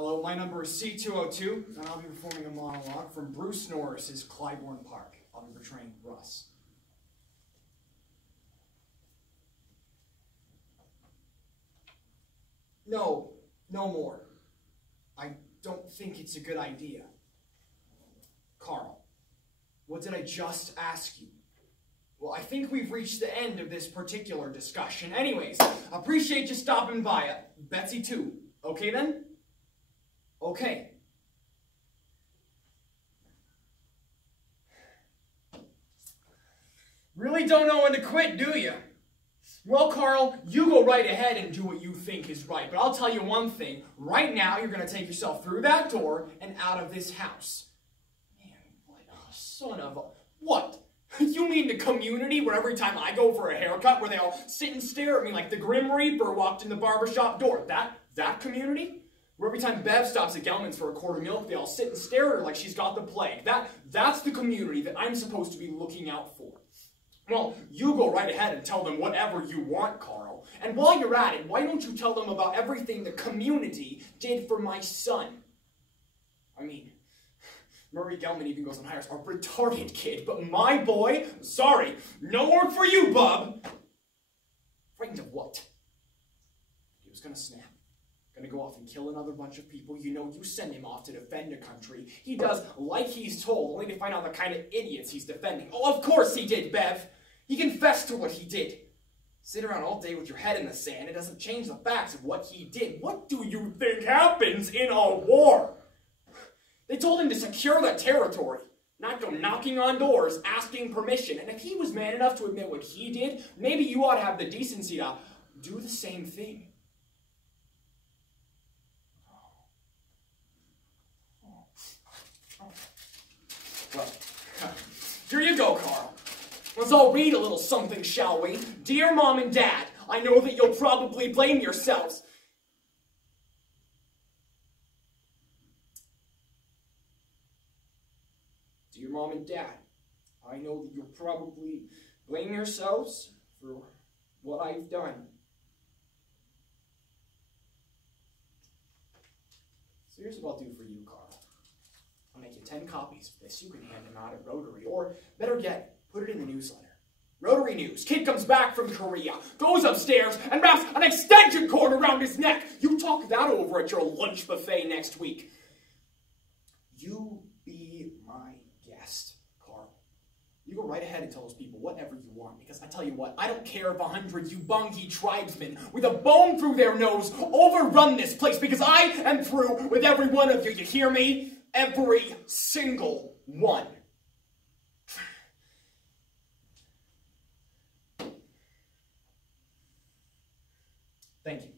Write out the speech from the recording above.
Hello, my number is C202, and I'll be performing a monologue from Bruce Norris's Clybourne Park. I'll be portraying Russ. No more. I don't think it's a good idea. Carl, what did I just ask you? Well, I think we've reached the end of this particular discussion. Anyways, appreciate you stopping by. Betsy too. Okay then? Okay. Really don't know when to quit, do you? Well, Carl, you go right ahead and do what you think is right. But I'll tell you one thing. Right now, you're going to take yourself through that door and out of this house. Man, what a son of a... What? You mean the community where every time I go for a haircut, where they all sit and stare at me like the Grim Reaper walked in the barbershop door? That community? Where every time Bev stops at Gelman's for a quart of milk, they all sit and stare at her like she's got the plague. That's the community that I'm supposed to be looking out for. Well, you go right ahead and tell them whatever you want, Carl. And while you're at it, why don't you tell them about everything the community did for my son? I mean, Murray Gelman even goes and hires a retarded kid, but my boy, sorry, no work for you, bub. Frightened of what? He was gonna snap. Gonna go off and kill another bunch of people. You know, you send him off to defend a country. He does like he's told, only to find out the kind of idiots he's defending. Oh, of course he did, Bev. He confessed to what he did. Sit around all day with your head in the sand. It doesn't change the facts of what he did. What do you think happens in a war? They told him to secure the territory, not go knocking on doors, asking permission. And if he was man enough to admit what he did, maybe you ought to have the decency to do the same thing. Well, here you go, Carl. Let's all read a little something, shall we? Dear Mom and Dad, I know that you'll probably blame yourselves. Dear Mom and Dad, I know that you'll probably blame yourselves for what I've done. So here's what I'll do for you, Carl. I'll make you 10 copies of this. You can hand them out at Rotary, or better yet, put it in the newsletter. Rotary News. Kid comes back from Korea, goes upstairs, and wraps an extension cord around his neck. You talk that over at your lunch buffet next week. You be my guest, Carl. You go right ahead and tell those people whatever you want, because I tell you what, I don't care if 100 Ubangi tribesmen with a bone through their nose overrun this place, because I am through with every one of you. You hear me? Every single one. Thank you.